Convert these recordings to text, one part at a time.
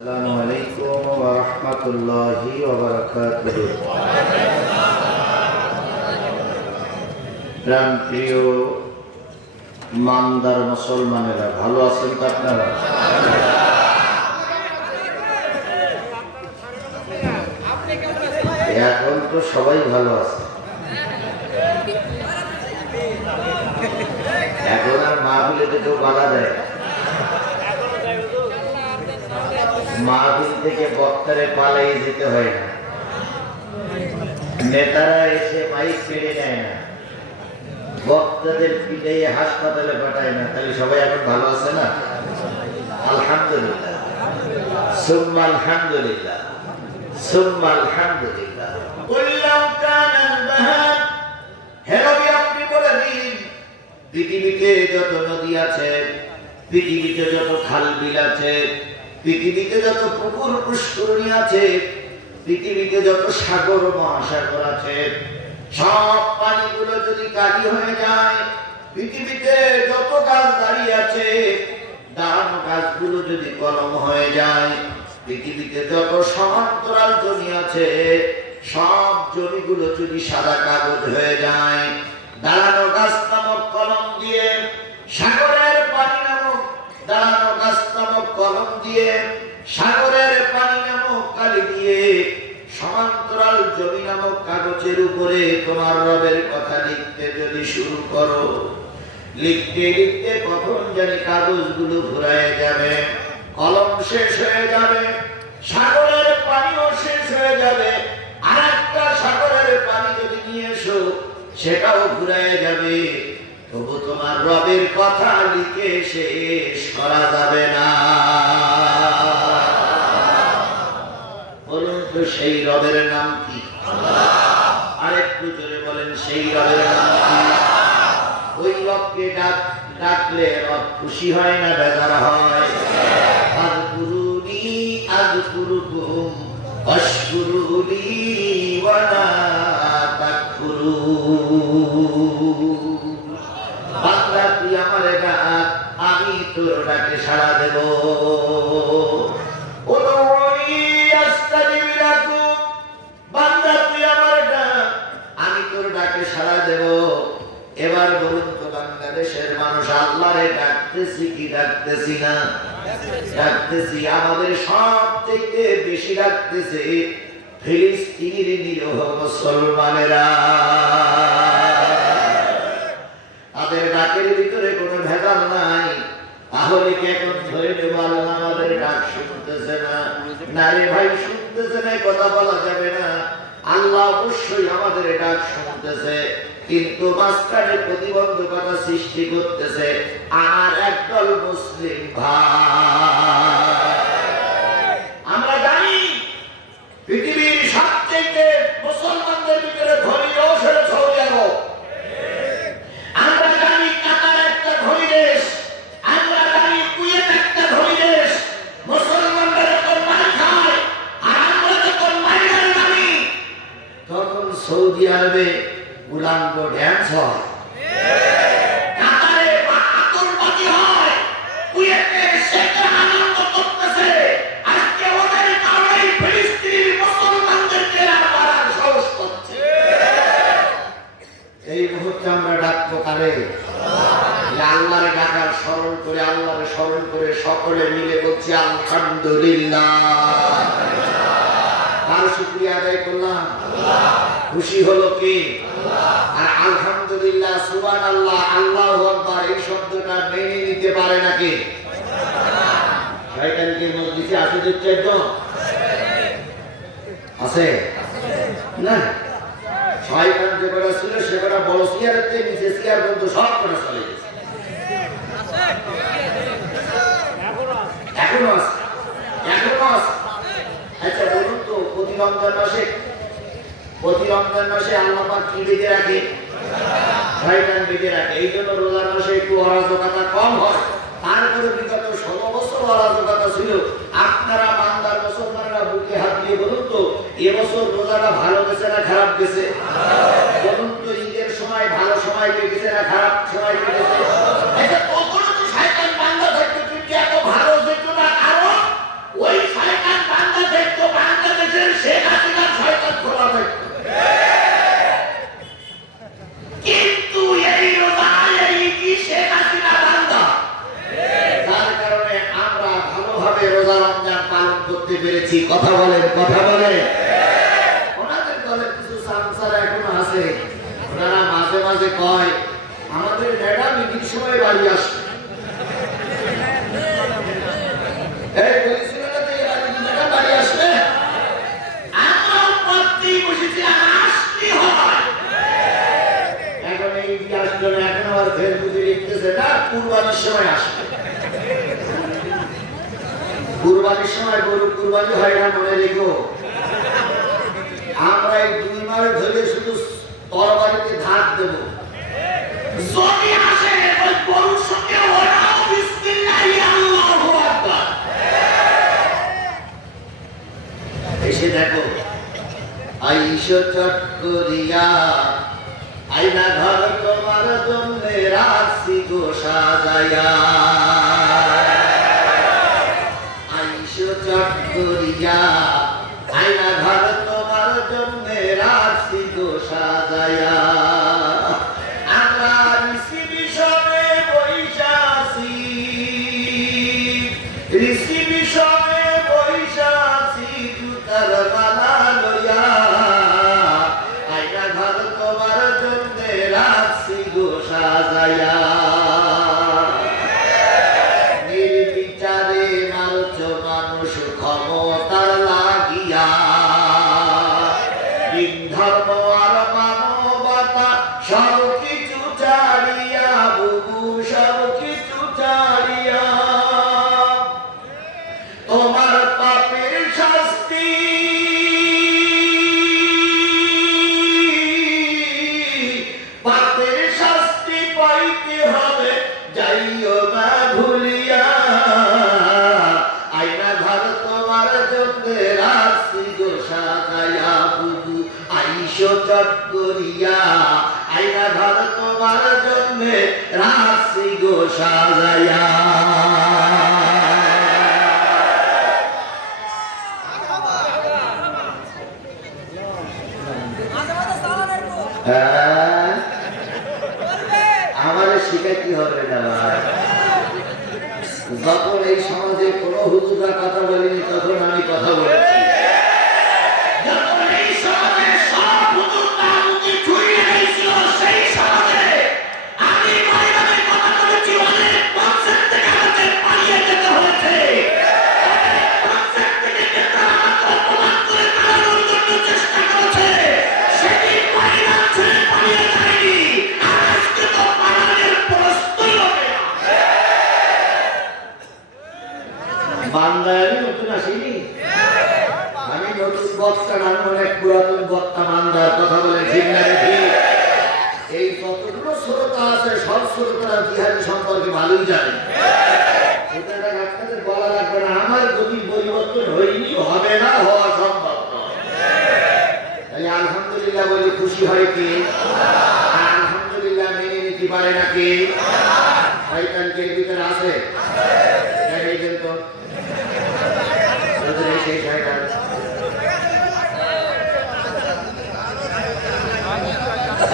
আসসালামু আলাইকুম ওয়া রাহমাতুল্লাহি ওয়া বারাকাতুহু। প্রিয় ইমানদার মুসলমানেরা, ভালো আছেন তো আপনারা? এখন তো সবাই ভালো আছে। এখন আর মাহফিলে কেউ বাধা দেয়, মাহফিল থেকে বক্তারে পালাই যেতে হয় না, নেতারা এসে মাইক কেড়ে নেয় না, বক্তাদের পিটাই হাসপাতালে পাঠায় না। তাহলে সবাই এখন ভালো আছে না? আলহামদুলিল্লাহ, সুম্মা আলহামদুলিল্লাহ, সুম্মা আলহামদুলিল্লাহ। কুল্লাম কানাল বাহার, হে নবী আপনি বলে দিন, পৃথিবীতে যত নদী আছে, পৃথিবীতে যত খাল বিল আছে, পৃথিবীতে যত পুকুর পুষ্করিণী আছে, পৃথিবীতে যত সাগর মহাসাগর আছে, সব পানিগুলো যদি কালি হয়ে যায়, পৃথিবীতে যত গাছ দাঁড়িয়ে আছে, দাঁড়ানো গাছগুলো যদি কলম হয়ে যায়, পৃথিবীতে যত সমান্তরাল জমি আছে, সব জমিগুলো যদি সাদা কাগজ হয়ে যায়, দাঁড়ানো গাছ নামক কলম দিয়ে, সাগরের পানি নামক দাঁড়ানো গাছ নামক কলম দিয়ে, সাগরের পানি নামক কালি দিয়ে, সমান্তরাল জমি নামক কাগজের উপরে তোমার রবের কথা লিখতে যদি শুরু করো, লিখতে লিখতে কখন জানি কাগজগুলো ঘুরায় যাবে, কলম শেষ হয়ে যাবে, সাগরের পানিও শেষ হয়ে যাবে, আর একটা সাগরের পানি যদি নিয়ে এসো সেটাও ঘুরায় যাবে, তবু তোমার রবের কথা লিখে শেষ করা যাবে না। বলুন তো সেই রবের নাম কি? আরেকটু জোরে বলেন, সেই রবের নাম কি? ওই রবকে ডাকলে রব খুশি হয় না বেজার হয়? আযকুরুনি আযকুরুকুম ওয়াশকুরুলি ওয়া লা তাকফুরুন। বান্দা তুই আমারে ডাক, আমি তোর ডাকে সাড়া দেব। উদউনি আস্তাজিব লাকুম, বান্দা তুই আমারে ডাক, আমি তোর ডাকে সাড়া দেব। এবার বলুন তো বাংলাদেশের মানুষ আল্লাহরে ডাকতেছি কি ডাকতেছি না? ডাকতেছি। আমাদের সব থেকে বেশি ডাকতেছে ফিলিস্তিনের নিরীহ মুসলমানেরা। তাদের ডাকের ভিতরে কোনো ভেজাল নাই। তাহলে কি এখন ধরে নেব আল্লাহ আমাদের ডাক শুনতেছে না? না রে ভাই, শুনতেছে না, কথা বলা যাবে না। আল্লাহ অবশ্যই আমাদের ডাক শুনতেছে, কিন্তু মাঝখানে প্রতিবন্ধকতা সৃষ্টি করতেছে আর একদল মুসলিম ভাই। আমরা জানি পৃথিবীর সবচেয়ে মুসলমানদের ভিতরে ধনী দেশ হলো সৌদি আরব। আমরা জানি কাতার একটা ধনী দেশ, আমরা জানি কুয়েত একটা ধনী দেশ। মুসলমানরা যখন মার খায় আর আমরা যখন মাইনার নামি, তখন সৌদি আরবে উলাঙ্গ ড্যান্স হয়, কাতারে আতরবাজি হয়, কুয়েতে সেটা আনন্দ করতেছে। আজকে ওদের কারণে ফিলিস্তিনি মুসলমানদেরকে মারার সাহস করছে। এই মুহূর্তে আমরা ডাকবো কারে? আল্লাহরে ডাকার স্মরণ করে, আল্লাহরে স্মরণ করে সকলে মিলে বলছি আলহামদুলিল্লাহ। আর শুকরিয়া আদায় করলাম, খুশি হলো কি? আর আলহামদুলিল্লাহ, সুবহানাল্লাহ, আল্লাহু আকবার এই শব্দটা মেনে নিতে পারে নাকি? শয়তানকে মজলিসে আসতে দিচ্ছে একদম আছে না? শয়তান যে কটা ছিল সে কটা বড় সিয়ারের চেয়ে নিচে সিয়ার পর্যন্ত সব কটা চলে গেছে। এখনো আছে, এখনো আছে। আচ্ছা বলুন তো, প্রতি রমজান মাসে আল্লাহ পাক কি বেঁধে রাখে? শয়তান বেঁধে রাখে। এই জন্য রোজার মাসে একটু অরাজকতা কম হয়। তারপরে বিগত 16 বছর অরাজকতা ছিল। আপনারা বান্দার মুসলমানেরা বুকে হাত দিয়ে বলুন তো, এবছর রোজাটা ভালো গেছে না খারাপ গেছে? বলুন তো, ঈদের সময় ভালো সময় গেছে না খারাপ সময় গেছে? এটা কখনো তো শয়তান বান্দা থাকতে তুমি এত ভালো যেত না, কারণ ওই রোজা রমজান পালন করতে পেরেছি। কথা বলেন, কথা বলেন। ওনাদের দলের কিছু সাংসারা এখনো আছে, ওনারা মাঝে মাঝে কয় আমাদের ম্যাডাম ঈদের সময় বাড়ি আসবে। এই বলেছিল না যে এরা ঈদের ম্যাডাম বাড়ি আসবে, আমরা প্রত্যেক বসেছিলাম আসতে হয়। এখন এই ঈদ আসলো না, এখন আবার ফেসবুকে লিখতেছে না কুরবানির সময় আসবে। কুরবানির সময় গরু কুরবানি হয় না, মনে রেখো। আমরা এই 2 মাস ধরে শুধু তরবারিতে ধার দেব, যদি আসে ওই গরুর সঙ্গে ওরাও বিসমিল্লাহি আল্লাহু আকবার এসে দেখো আইসো চট করিয়া আইনা ঘর তোমার জন্যে রাখছি গো সাজায়া। আইসো চট করিয়া আইনা ঘর তোমার জন্যে রাখছি গো সাজায়া। আমরা ঋষিবিষমে বৈশাসি, ঋষিবিষমে বৈশাসি জুতার মালা লইয়া আইনা ঘর তোমার জন্যে রাখছি গো সাজায়া। নির্বিচারে মারছ মানুষ ক্ষমতার লাগিয়া, দিন ধর্ম আর মানবতা সব কিছু ছাড়িয়া, বুবু সব কিছু ছাড়িয়া তোমার পাপের শাস্তি পাপের শাস্তি পাইতে হবে, যাইও না ভুলিয়া। আইনা ঘর তোমার জন্যে রাখছি গো সাজায়া, বুবু আইসো চট করিয়া আইনা ঘর তোমার জন্যে রাখছি গো সাজায়া। আমাদের শিখাই কি হবে না ভাই? যখন এই সমাজে কোনো হুজুরা কথা বলেনি তখন আমি কথা বলেছি। যখন এই সমাজে সব হুজুররা মুখে ছুঁয়ে দিয়েছিল সেই সমাজে আমি ময়দানে কথা বলেছি। অনেক কনসেপ্ট থেকে আমাদের পালিয়ে যেতে হয়েছে, অনেক কনসেপ্ট থেকে নেতারা আমাকে অপমান করে তাড়ানোর জন্য চেষ্টা করেছে। সেদিন ময়দান ছেড়ে পালিয়ে যায়নি, আজকে তো পালানোর প্রশ্নই ওঠে না। বান্দায় আমি নতুন আসিনি, আমি নতুন বক্তা নাম অনেক পুরাতন বক্তা বান্দার। কথা বলে ঠিক না ঠিক? এই কতগুলো শ্রোতা আছে সব শ্রোতারা জিহাদি সম্পর্কে ভালোই জানে, এটা ডাক্তারদের বলা লাগবে না। আমার গতি পরিবর্তন হয়নি, হবে না, হওয়া সম্ভব নয়। তাহলে আলহামদুলিল্লাহ বলে খুশি হয় কি? আলহামদুলিল্লাহ মেনে নিতে পারে নাকি? শয়তান কে ভিতরে আছে? দেখেন তো সেই শয়তান।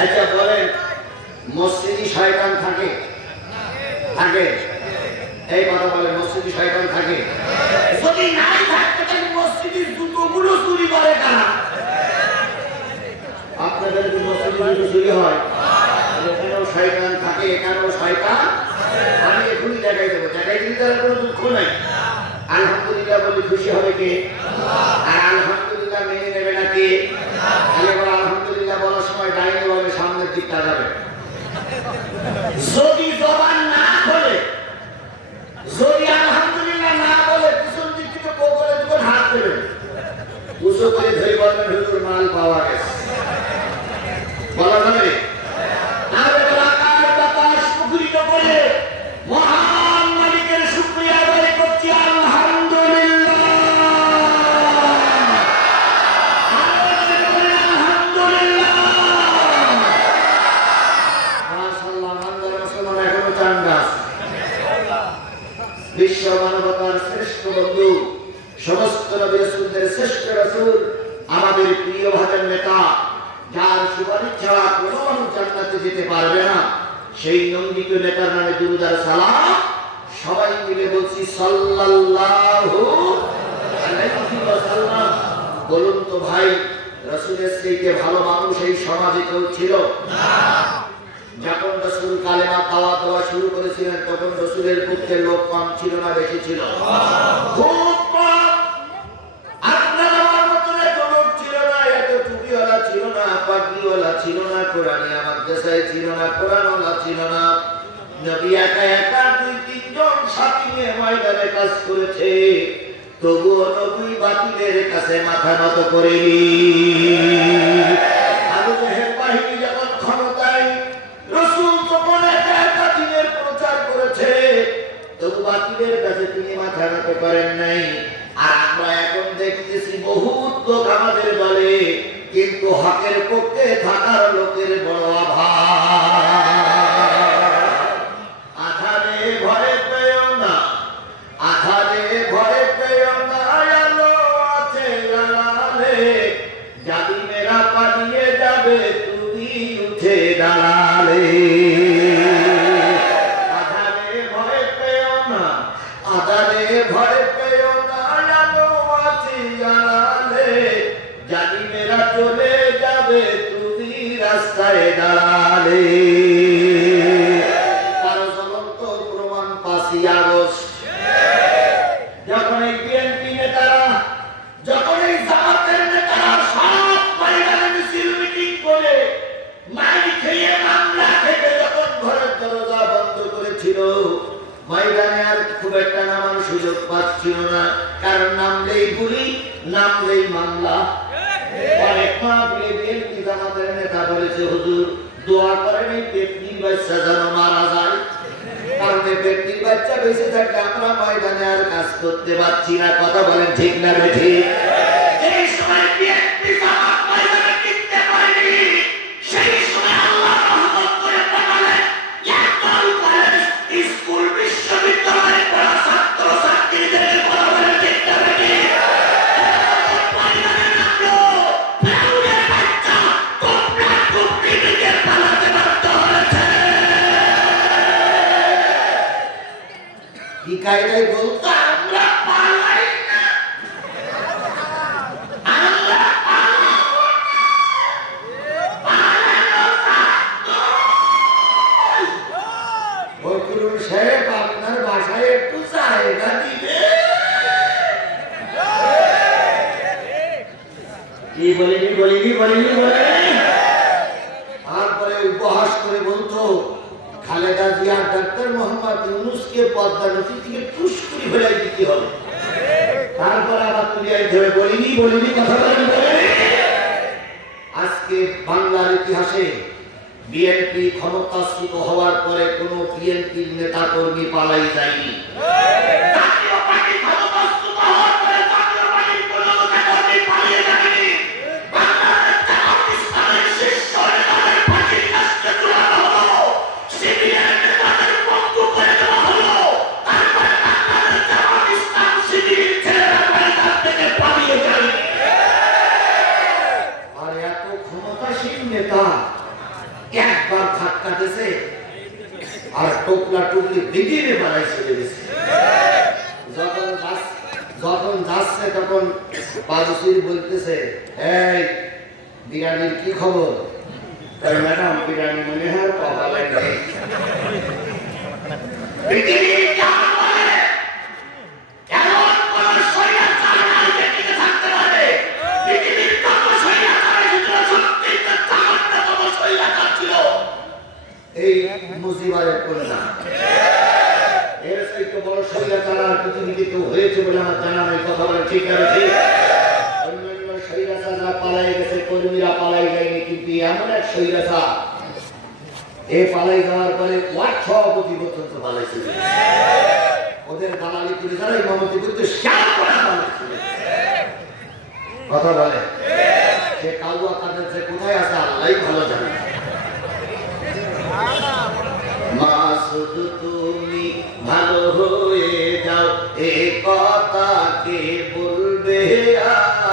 আচ্ছা বলেন, মসজিদে শয়তান থাকে? থাকে? এই কথা বলেন, মসজিদে শয়তান থাকে? যদি নাই থাকতে তাহলে মসজিদের জুতোগুলো চুরি করে কারা? আপনাদের কি মসজিদে জুতো চুরি হয়? এখানেও শয়তান থাকে, এখানেও শয়তান। আমি এখনই দেখাই দেবো, দেখাই দিলে তার কোনো দুঃখ নাই। আলহামদুলিল্লাহ বলে খুশি হবে কে? আর আলহামদুলিল্লাহ মেনে নেবে না কে? আলহামদুলিল্লাহ বলার সময় ডাইনে বলে সামনের দিক তাকাবে। যদি জবান না খোলে, যদি আলহামদুলিল্লাহ না বলে, পিছন দিক থেকে বগলে দুটো হাত দেবে, উঁচু করে ধরে বলবেন হুজুর মাল পাওয়া গেছে। বলা যাবে? বাতাস মুখরিত করে মহান মালিকের শুকরিয়া আদায় করছি। আলহামদুলিল্লাহ, আলহামদুলিল্লাহ, মাশাআল্লাহ। আমাদের মুসলমান এখনো চাঙ্গা আছে। বিশ্ব মানবতার শ্রেষ্ঠ বন্ধু, সমস্ত নবী রাসূলদের শ্রেষ্ঠ রাসূল, আমাদের প্রিয় ভাজন নেতা, যার সুপারিশ ছাড়া কোনো মানুষ জান্নাতে যেতে পারবে না, সেই নন্দিত নেতার নামে দুরূদ আর সালাম সবাই মিলে বলছি সাল্লাল্লাহু আলাইহি ওয়াসাল্লাম। বলুন তো ভাই, রাসূলের থেকে ভালো মানুষ এই সমাজে কেউ ছিল না। যখন রাসূল কালেমা দাওয়াত দেওয়া শুরু করেছিলেন তখন রাসূলের পক্ষে লোক কম ছিল না বেশি ছিল? খুব কম। আপনার আমার মতন এত লোক ছিল না, এত টুপিওয়ালা ছিল না, পাগড়িওয়ালা ছিল না, কোরআনিয়া মাদ্রাসায় ছিল না, কোরআনওয়ালা ছিল না। নবী একা একা 2-3 জন সাথী নিয়ে ময়দানে কাজ করেছে, তবুও নবী বাতিলের কাছে মাথা নত করেনি। আবু জাহেল বাহিনী যখন ক্ষমতায়, রাসূল তখন একা একা দ্বীনের প্রচার করেছে, তবু বাতিলের কাছে তিনি মাথা নত করেন নাই। আর আমরা এখন দেখতেছি বহুত লোক আমাদের দলে, কিন্তু হকের পক্ষে থাকার লোকের বড় অভাব। আধারে ভয় পেও না, আধারে ভয় পেও না, আলো আছে আড়ালে, জালিমেরা পালিয়ে যাবে তুমি উঠে দাঁড়ালে। আধারে ভয় পেও না, আধারে ভয় পেও না, আলো আছে আড়ালে, জালিমেরা চলে যাবে তুমি রাস্তায় দাঁড়ালে। কারো জ্বলন্ত প্রমাণ 5ই আগস্ট, যখন এই বিএনপি নেতারা, যখন এই জামাতের নেতারা সব পরিবারে মিছিল মিটিং করে মাইক খেয়ে মামলা থেকে যখন ঘরের দরজা বন্ধ করেছিল, ময়দানে আর খুব একটা নামার সুযোগ পাচ্ছিল না, কারণ নামলেই গুলি, নামলেই মামলা। অনেক মাহফিলে বিএনপি জামাতের নেতা বলেছে, হুজুর দোয়া করেন এই পেটনির বাচ্চা যেন মারা যায়, কারণ এই পেটনির বাচ্চা বেঁচে থাকলে আমরা ময়দানে আর কাজ করতে পারছি না। কথা বলেন ঠিক না ঠিক? এই সময় বিএনপি জামাত ময়দানে টিকতে পারেনি, সেই সময় আল্লাহ রহমত করে পাঠালেন একদল কলেজ, স্কুল, বিশ্ববিদ্যালয়ের পড়া ছাত্র ছাত্রীদের। কথা বলেন ঠিক না ঠিক? কি কায়দায় বলতো, আমরা পালাই না, আমরা পালাবো না, পালানো থাকতো। বকুল সাহেব আপনার বাসায় একটু জায়গা দিবে? কি বলিনি বলিনি বলিনি বলিনি। তারপরে উপহাস করে বলতো, খালেদা জিয়া ডাক্তার মোহাম্মদ ইউনূসকে পদ্মা নদী থেকে পুষ্করি ফেলাই দিতে হবে। তারপর আবার তুলিয়ায় ধরে বলিনি বলিনি কথা বলেন বলেনি। আজকে বাংলার ইতিহাসে বিএনপি ক্ষমতাচ্যুত হওয়ার পরে কোনো বিএনপির নেতা কর্মী পালাই যায়নি। জাতীয় পার্টি ক্ষমতাচ্যুত হওয়ার পরে জাতীয় পার্টির কোনো নেতা কর্মী পালিয়ে যায়নি। বাংলাদেশ জামাত ইসলামের শীর্ষ নেতাদের ফাঁসির কাস্টে ঝুলানো হলো, সিবিআই নেতাদের বন্ধ করে দেওয়া হলো, তারপরে বাংলাদেশ জামাত ইসলাম শিবির ছেলেরা ময়দান থেকে পালিয়ে যায়নি। আর এত ক্ষমতাসীন নেতা একবার ধাক্কা দিয়েছে আর টোকলা টুকলি বিগিয়ে পালাই চলে গেছে। যখন যাচ্ছে তখন পাজুসির বলতেছে, এই বিরিয়ানির কি খবর? ম্যাডাম বিরিয়ানি মনে হয় কপালে নেই। এই মুজিবারের করে না, এর চাইতে বড় স্বৈরাচার আর পৃথিবীতে কেউ হয়েছে বলে আমার জানা নেই। কথা বলে ঠিক আছে? অন্যান্য স্বৈরাচাররা পালাই গেছে, কর্মীরা পালাই যায়নি, কিন্তু এমন এক স্বৈরাচার এ পালাই যাওয়ার পরে ওয়ার্ড সভাপতি পর্যন্ত পালাইছে। ওদের দালালি করে যারা ইমামতি করতে কথা বলে, সে কাউয়া কাদের যে কোথায় আছে আল্লাহ ভালো জানে। মাসুদ তুমি ভালো হয়ে যাও, এ কথা কে বলবে?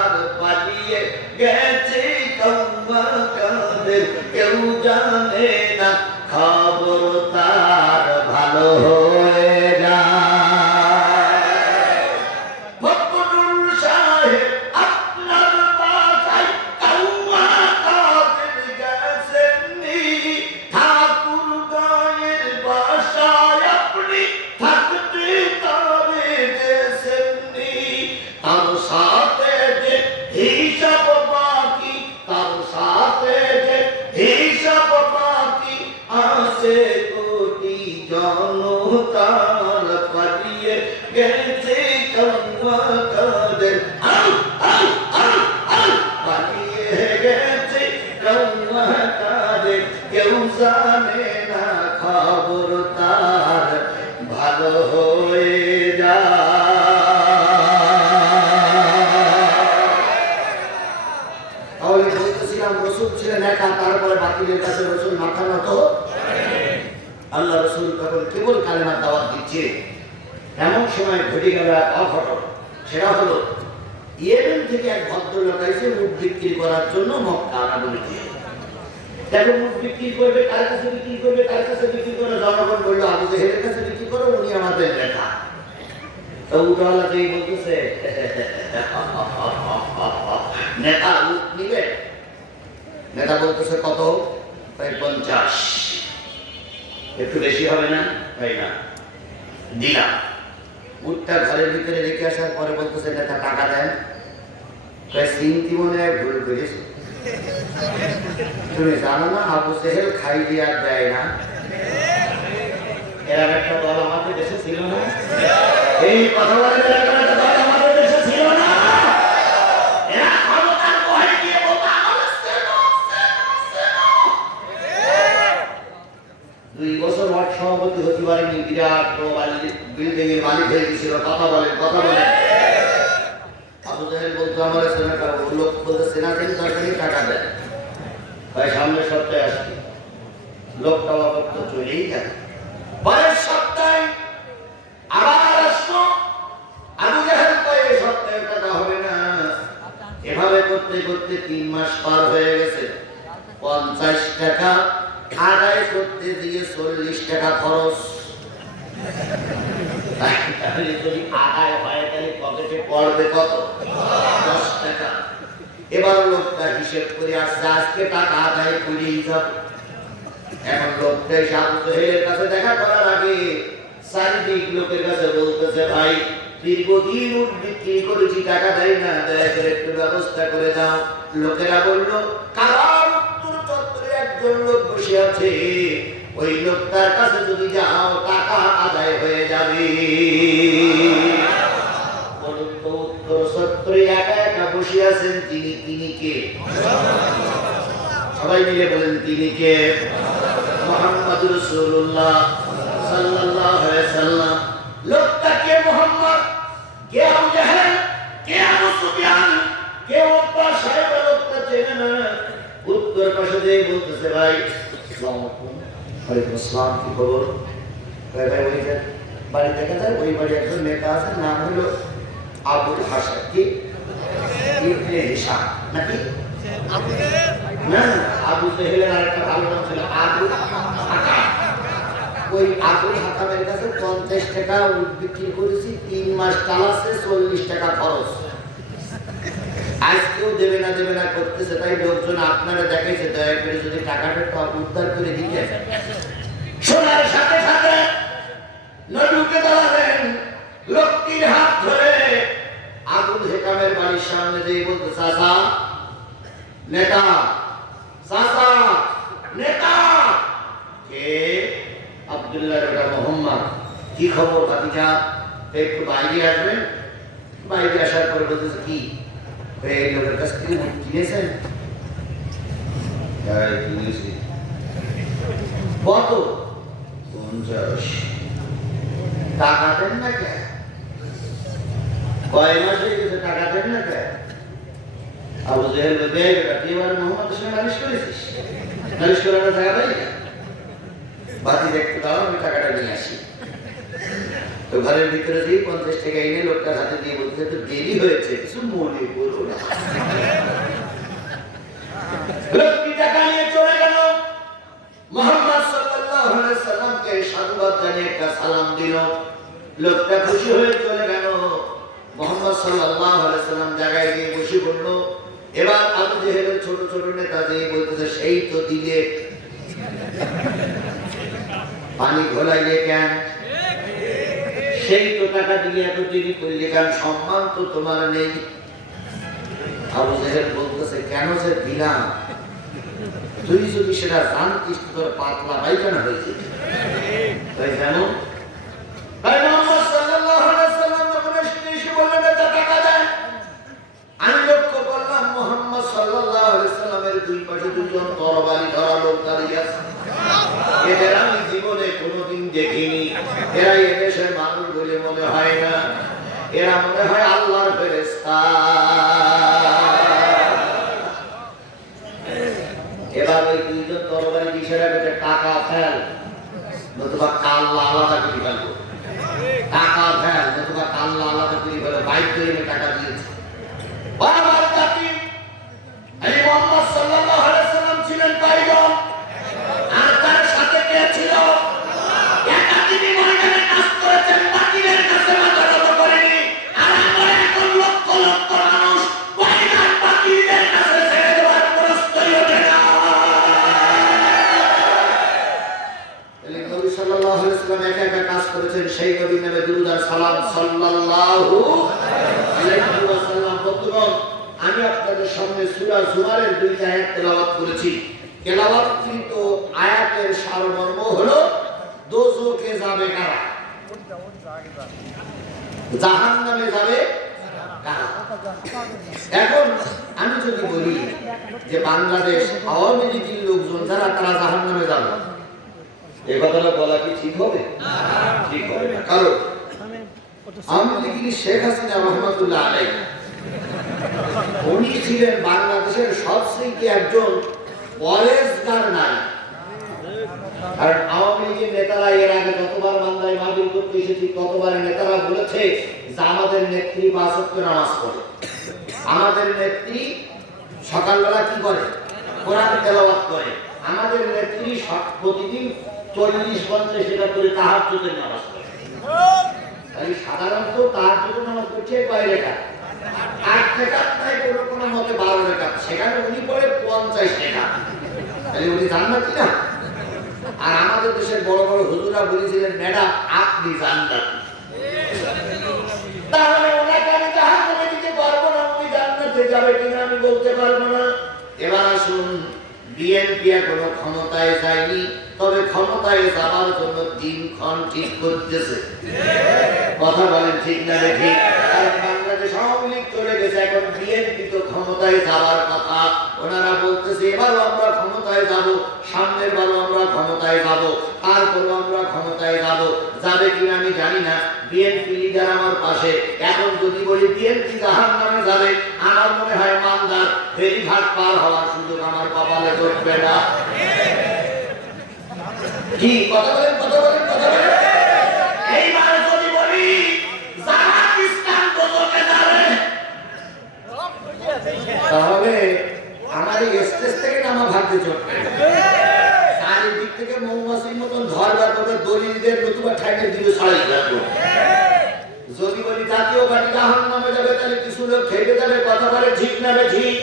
আর পালিয়ে গেছে কাউয়া কাদের, কেউ জানে না খবর তার, ভালো হয়ে যাও। তার সাথে যে হিসাব বাকি, তার সাথে যে হিসাব বাকি আছে কোটি জনতার পালিয়ে গেছে কান্না কাদের, পালিয়ে গেছে কান্না কাদের, কেউ জানে না খবর তার ভালো হয়ে তাহলে বলতেছিলাম রসুল ছিলেন একা, তারপরে বাতিলের কাছে রসুল মাথা নত। আল্লাহ রসুল তখন কেবল কালেমার দাওয়াত দিচ্ছে, এমন সময় ঘটে গেল এক অঘটন। সেটা হলো ইয়েমেন থেকে এক ভদ্রলোক এসে মুখ বিক্রি করার জন্য মক্কা আনাবলিতে। দেখো মুখ বিক্রি করবে, কার কাছে বিক্রি করবে, কার কাছে বিক্রি করে? জনগণ বললো আবু জেহেলের কাছে বিক্রি করো, উনি আমাদের নেতা। তো উঠাওয়ালা যেই বলতেছে নেতা উঠ নিবে। নেতা বলতেছে কত? প্রায় 50। একটু বেশি হবে না? তাই না, দিলাম। উঠটা ঘরের ভিতরে রেখে আসার পরে বলতেছে নেতা টাকা দেন। চিন্তি মনে হয় ভুল করিস, তুমি জানো না আবু জেহেল খাই দিয়ে আর দেয় না। এরা একটা দল আমাদের দেশে ছিল না? এই কথা বলে দল আমাদের দেশে ছিল না? এরা ক্ষমতার বহে গিয়ে বলতো আমাদের 2 বছর ওয়ার্ড সভাপতি হতে পারেনি, বিরাট বিল্ডিং এর মালিক হয়ে গেছিল। কথা বলেন, কথা বলেন। আবু জেহেল বলতো আমার সেনাটা, লোক বলতে সেনা দিন সরকারি টাকা দেয়। তাই সামনের সপ্তাহে আসবে, লোকটা অবাক তো চলেই গেল। পরের সপ্তাহে আবার আসলো। আবু জেহেল কয় এই সপ্তাহে টাকা হবে না। এভাবে করতে করতে 3 মাস পার হয়ে গেছে। 50 টাকা আদায় করতে দিয়ে 40 টাকা খরচ। তাহলে যদি আদায় হয় তাহলে পকেটে পড়বে কত? 10 টাকা। এবার লোকটা হিসেব করে আসছে আজকে টাকা আদায় করেই যাব। এখন লোকটা আবু জেহেলের কাছে দেখা করার আগে চারিদিক লোকের কাছে বলতেছে ভাই দীর্ঘদিন উট বিক্রি করেছি, টাকা দেয় না, দয়া করে একটু ব্যবস্থা করে দাও। লোকেরা বলল কারার উত্তর চত্বরে একজন লোক বসে আছে, ওই লোকটার কাছে যদি যাও টাকা আদায় হয়ে যাবে। বলুন তো উত্তর চত্বরে একা একা বসে আছেন তিনি কে? সবাই মিলে বলেন তিনি কে? মুহাম্মদুর রাসূলুল্লাহ সাল্লাল্লাহু আলাইহি ওয়াসাল্লাম। লোকটা কে? মুহাম্মদ। কে আবু জেহেল? কে আবু সুফিয়ান? কে ওপা সাহেব? লোকটা চেনে না। উত্তর পাশে দিয়ে বলতেছে ভাই আসসালামু আলাইকুম। ওয়ালাইকুম আসসালাম, কি খবর? ভাই ভাই ওই যে বাড়ি দেখা যায়, ওই বাড়ি একজন নেতা আছে, নাম হলো আবুল হাসান। কি ইবনে হিশাম নাকি? না, আবু জেহেলের আরেকটা ভালো নাম ছিল আবুল হাকাম। ওই আবুল হাকামের কাছে 50 টাকা উট বিক্রি করেছি, 3 মাস চালাচ্ছে, 40 টাকা খরচ। আজকেও দেবে না করতেছে। তাই লোকজন আপনারা দেখাইছে, দয়া করে যদি টাকাটা একটু উদ্ধার করে দিতে। শোনার সাথে সাথে নবীকে দাঁড়ালেন, লোকটির হাত ধরে আবুল হাকামের বাড়ির সামনে যেয়ে বলতে চাচা নেতা, চাচা নেতা। কে? আব্দুল্লাহ ওটা মোহাম্মদ। কি খবর ভাতিজা? একটু বাইরে আসবেন। বাইরে আসার পরে বলতেছে কি এই লোকের কাছ থেকে উট কিনেছেন? কিনেছি। কত? 50। টাকা দেন না কে? কয় মাস হয়ে গেছে টাকা দেন না কে? আবু জেহেল বলবে তুই এবার মোহাম্মদের সঙ্গে নালিশ করেছিস? নালিশ করাটা জায়গা পাই না। বাতি দেখতে দাও, আমি টাকাটা নিয়ে আসি। তো ঘরের ভিতরে দিয়ে 50 টাকা এনে লোকটার হাতে দিয়ে বলতে তো দেরি হয়েছে, কিছু মনে করো না। লোকটি টাকা নিয়ে চলে গেল। মুহাম্মদ সাল্লাল্লাহু আলাইহি ওয়াসাল্লামকে সাধুবাদ জানিয়ে একটা সালাম দিল। লোকটা খুশি হয়ে চলে গেল। মুহাম্মদ সাল্লাল্লাহু আলাইহি ওয়াসাল্লাম জায়গায় গিয়ে বসে পড়ল। এবার আবু জেহেলের ছোট ছোট নেতা দিয়ে বলতেছে সেই তো দিলে পানি ঘোলাইলে কেন? সেই তো টাকা দিয়ে এত দেরি করলে, কারণ সম্মান তো তোমার নেই। আবু জেহেল বলতেছে, কেন যে দিলাম, তুই যদি সেটা জানতিস তোর পাতলা পায়খানা হয়েছে। তাই জানো আমি লক্ষ্য করলাম মুহাম্মদ সাল্লাল্লাহু আলাইহি সাল্লামের দুই পাশে দুজন তরবারি ধরা লোক দাঁড়িয়ে আছে। এদের আমি জীবনে কোনোদিন দেখিনি। এরা এদেশের মানুষ বলে মনে হয় না, এরা মনে হয় আল্লাহর ফেরেশতা। এবার ওই দুইজন তরবারি ইশারা করে টাকা ফেল, নতুবা কাল্লা আলাদা করে ফেলবো। টাকা ফেল, নতুবা কাল্লা আলাদা করে ফেলবো। বাইক এনে টাকা দিয়েছে। বারবার জাতি এই মুহাম্মদ সাল্লাল্লাহু আলাইহি সাল্লাম ছিলেন কয়জন, আর তার সাথে কে ছিল? একা তিনি ময়দানে কাজ করেছেন, বাকিদের কাছে মাথা নত করেনি। আর আমরা এখন লক্ষ লক্ষ মানুষ ময়দান বাকিদের কাছে ছেড়ে দেওয়ার প্রস্তুতি ওঠে না। নবী সাল্লাল্লাহু আলাইহি সাল্লাম একা একা কাজ করেছেন, সেই নবীর নামে দুরূদ আর সালাম সাল্লাল্লাহু আলাইহি ওয়াসাল্লাম। বন্ধুগণ, আমি আপনাদের সামনে সূরা জুমারের দুইটা আয়াত তেলাওয়াত করেছি। তেলাওয়াতকৃত আয়াতের সারমর্ম হলো দোজখে যাবে কারা, জাহান্নামে যাবে কারা। এখন আমি যদি বলি যে বাংলাদেশ আওয়ামী লীগের লোকজন যারা তারা জাহান্নামে যাবে, এই কথাটা বলা কি ঠিক হবে? ঠিক হবে না। কারণ আওয়ামী লীগের শেখ হাসিনা রহমাতুল্লাহ আলাইহি উনি ছিলেন বাংলাদেশের সবচেয়ে একজন পরেশগার নারী। আর আওয়ামী লীগের নেতারা এর আগে যতবার মামলায় মাহফিল করতে এসেছি ততবার নেতারা বলেছে যে আমাদের নেত্রী ৫ ওয়াক্ত নামাজ পড়ে, আমাদের নেত্রী সকালবেলা কি করে, কোরআন তেলাওয়াত করে, আমাদের নেত্রী প্রতিদিন ৪০-৫০ টাকা করে তাহাজ্জুদের নামাজ পড়ে। তাই সাধারণত তাহাজ্জুদের নামাজ পড়ছে কয় রেখা? ৮ টাকা, তাই কোনো মতে ১২ টাকা, সেখানে উনি পড়ে ৫০ টাকা। তাহলে উনি জান্নাতি না? আর আমাদের দেশের বড় বড় হুজুরা বলেছিলেন, ম্যাডাম আপনি জান্নাতি। তাহলে ওনাকে আমি জাহান্নামে দিতে পারবো না, উনি জান্নাতে যাবে কিনা আমি বলতে পারবো না। এবার আসুন, বিএনপি এখনো ক্ষমতায় যায়নি, তবে ক্ষমতায় যাওয়ার জন্য দিনক্ষণ ঠিক করতেছে। কথা বলেন ঠিক না ঠিক? কারণ বাংলাদেশ আওয়ামী লীগ চলে গেছে, এখন বিএনপি তো ক্ষমতায় যাওয়ার কথা। ওনারা বলতেছে এবারও আমরা ক্ষমতায় যাব, সামনের বারও আমরা ক্ষমতায় যাব, তারপরও আমরা ক্ষমতায় যাব। যাবে কিনা আমি জানি না। বিএনপি লিডার আমার পাশে। এখন যদি বলি বিএনপি জাহান্নামে যাবে, আমার মনে হয় মালদার ফেরিঘাট পার হওয়ার সুযোগ আমার কপালে ঘটবে না। কি কথা বলেন, কথা বলেন, কথা বলেন। এইবার যদি বলি জামাত ইসলাম দোজখে যাবে, তাহলে আমার এই স্টেজ থেকে নামা ভাগ্যে চটবে। চারিদিক থেকে মৌমাছির মতন ধরবার পরে দলিলদের নতুবা ঠাইটের দিকে ছড়াই যাবে। যদি বলি জাতীয় পার্টি জাহান্নামে যাবে, তাহলে কিছু লোক খেতে যাবে। কথা বলে ঠিক না ঠিক?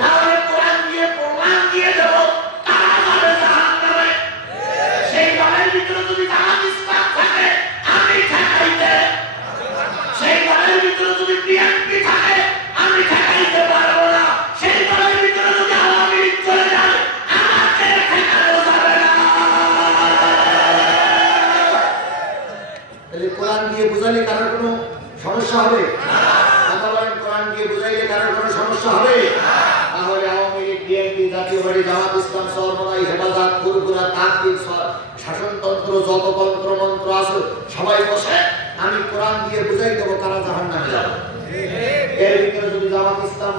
তাহলে কোরআন দিয়ে প্রমাণ দিয়ে দেব তারা যাবে জাহান্নামে। সেই দলের ভিতরে যদি জামাত ইসলাম থাকে আমি ঠেকাইতে, সেই দলের ভিতরে যদি বিএনপি থাকে আমি ঠেকাইতে পারবো না, সেই দলের ভিতরে যদি আওয়ামী লীগ চলে যায় আমাকে ঠেকানো যাবে না। তাহলে কোরআন দিয়ে বুঝালে কারোর কোনো সমস্যা হবে? কথা বলেন, কোরআন দিয়ে বুঝাইলে কারোর কোনো সমস্যা হবে? তাহলে আওয়ামী লীগ, বিএনপি, জাতীয় পার্টি, জামাত ইসলাম, সরমনাই, হেফাজত, ফুরফুরা, তাকবীর, শাসনতন্ত্র, যত তন্ত্র মন্ত্র আছে সবাই বসে আমি কোরআন দিয়ে বুঝাই দেবো কারা জাহান্নামে যাবে। এর ভিতরে যদি জামাত ইসলাম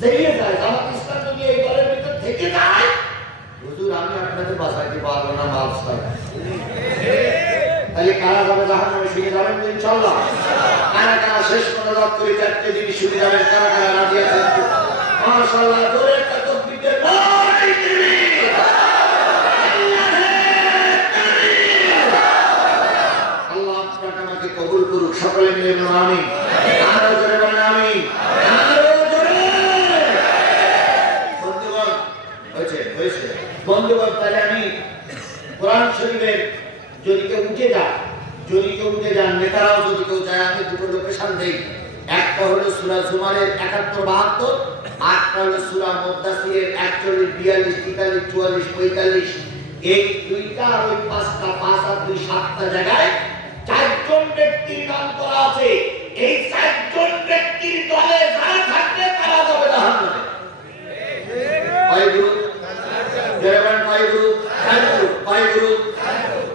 জেগে যায়, জামাত ইসলাম যদি এই দলের ভিতর থেকে যায়, হুজুর আমি আপনাদের বাঁচাইতে পারবো না, মাফ চাই। তাহলে কারা যাবে জাহান্নামে শুনে যাবেন তো ইনশাআল্লাহ? কারা কারা শেষ মনোজাত করে 4টে জিনিস শুনে যাবেন? কারা কারা রাজি আছেন? মাশাআল্লাহ, জোরে একটা তাকবীর দেন। আল্লাহ আপনাকে আমাকে কবুল করুক। সকলে মিলে বলুন আমিন। আরো জোরে বলুন আমিন। আরো জোরে। বন্ধুগণ, হয়েছে বন্ধুগণ, তাহলে আমি কোরআন শরীফের যদি কেউ উঠে যান, নেতারাও যদি জুমারের 71 72, আটটা হলো সূরা মুদ্দাসিরের 41 42 43 44 45। এই দুইটা আর ওই পাঁচটা, 5 আর 2 7টা জায়গায় চারজন ব্যক্তির নাম করা আছে। এই চারজন ব্যক্তির দলে যারা থাকবে তারা যাবে জাহান্নামে। কয় গ্রুপ? যেমন কয় গ্রুপ? চার গ্রুপ। কয় গ্রুপ?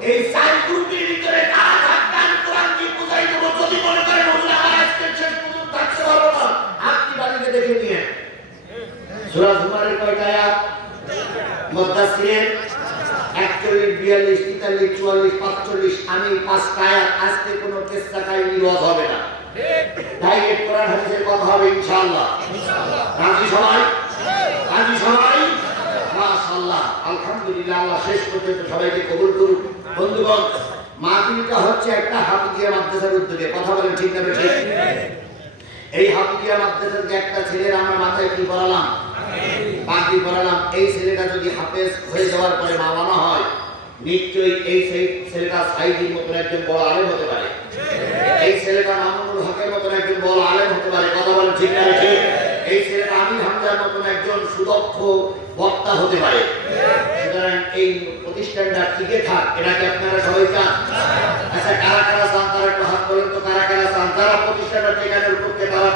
এই চার গ্রুপের ভিতরে কারা থাকবেন কোরআন কি বুঝাই দেব। যদি মনে করেন হুজুর আমার আজকে শেষ পর্যন্ত থাকতে পারবো না, আপনি বাড়িতে দেখে নিয়ে সূরা জুমারের কয়টা আয়াত? মুদ্দাসিরের 41 42 43 44 45। আমি 5টা আয়াত, আজকে কোনো কিসসা কাহিনী ওয়াজ হবে না, ডাইরেক্ট কোরআন হাদিসের কথা হবে ইনশাআল্লাহ। রাজি সবাই? রাজি সবাই? মাশাআল্লাহ, আলহামদুলিল্লাহ। আল্লাহ শেষ পর্যন্ত সবাইকে কবুল করুন। বন্ধুগণ, মাহফিলটা হচ্ছে একটা হাফিজিয়া মাদ্রাসার উদ্যোগে। কথা বলেন ঠিক না ঠিক? এই হাফিজিয়া মাদ্রাসার যে একটা ছেলের আমরা মাথায় কি পড়ালাম? পাগড়ি পড়ালাম। এই ছেলেটা যদি হাফেজ হয়ে যাওয়ার পরে মাওলানা হয়, নিশ্চয়ই এই ছেলেটা সাইদির মতন একজন বড় আলেম হতে পারে। এই ছেলেটা মামুনুল হকের মতন একজন বড় আলেম হতে পারে। কথা বলেন ঠিক না ঠিক? এই ছেলেটা আমির হামজার মতন একজন সুদক্ষ বক্তা হতে পারে। সুতরাং এই প্রতিষ্ঠানটা টিকে থাক, এটাকে আপনারা সবাই চান? আচ্ছা, কারা কারা চান তারা একটু হাত বলেন তো, কারা কারা চান? যারা প্রতিষ্ঠানটা টেকানোর পক্ষে তারা